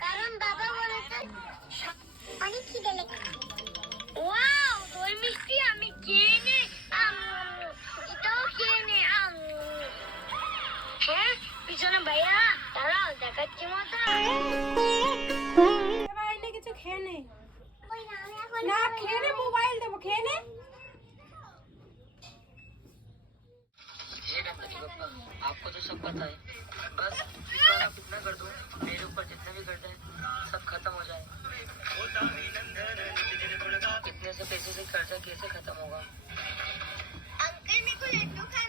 কারণ বাবা মিষ্টি আমি খেয়ে নে এটাও খেয়ে নে হ্যাঁ পিছনে ভাইয়া, দাঁড়াও, দেখাচ্ছি মতো सब पता है बस इस आप इतना कर दो? मेरे ऊपर जितने भी कर्ज हैं, सब खत्म हो जाए। इतने से पैसे से कर्जा कैसे खत्म होगा? अंकल मेरे को लड्डू खाना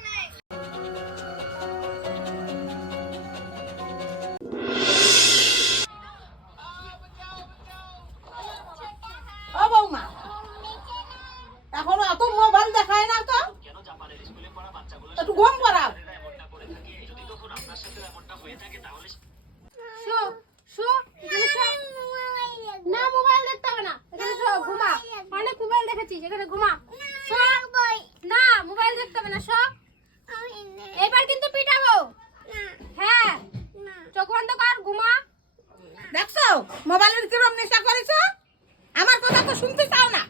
দেখেছিস এখানে ঘুমা। না মোবাইল দেখতে হবে না শো এবার কিন্তু পিটাবো। হ্যাঁ। চোখ বন্ধ কর ঘুমা। দেখছ? মোবাইলের কিরম নেশা করেছ? আমার কথা তো শুনতে চাও না।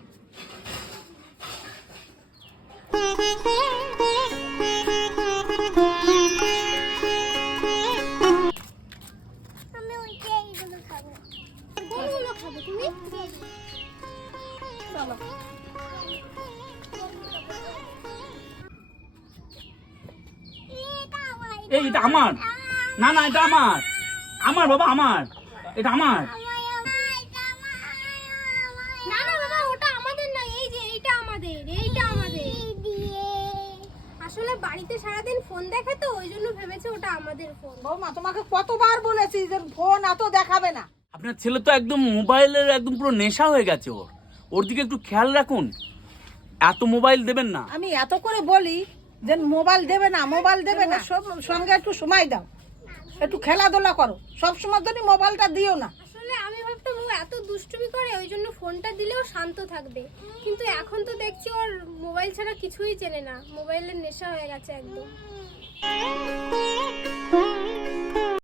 চলো। এই এটা আমার। না না এটা আমার। আমার বাবা আমার। এটা আমার। না না বাবা ওটা আমাদের না এই যে এইটা আমাদের এইটা আমাদের। আসলে বাড়িতে সারাদিন ফোন দেখে তো ওই জন্য ভেবেছে ওটা আমাদের ফোন বৌমা তোমাকে কতবার বলেছি যে ফোন এত দেখাবে না। আপনার ছেলে তো একদম মোবাইলের একদম পুরো নেশা হয়ে গেছে ওর। ওর দিকে একটু খেয়াল রাখুন। এত মোবাইল দেবেন না। আমি এত করে বলি যে মোবাইল দেবে না মোবাইল দেবে না। সব সঙ্গে একটু সময় দাও। একটু খেলাধুলা করো। সব সময় ধরে মোবাইলটা দিও না। আসলে আমি ভাবতাম ও এত দুষ্টুমি করে ওই জন্য ফোনটা দিলেও শান্ত থাকবে। কিন্তু এখন তো দেখছি ওর মোবাইল ছাড়া কিছুই চেনে না। মোবাইলের নেশা হয়ে গেছে একদম।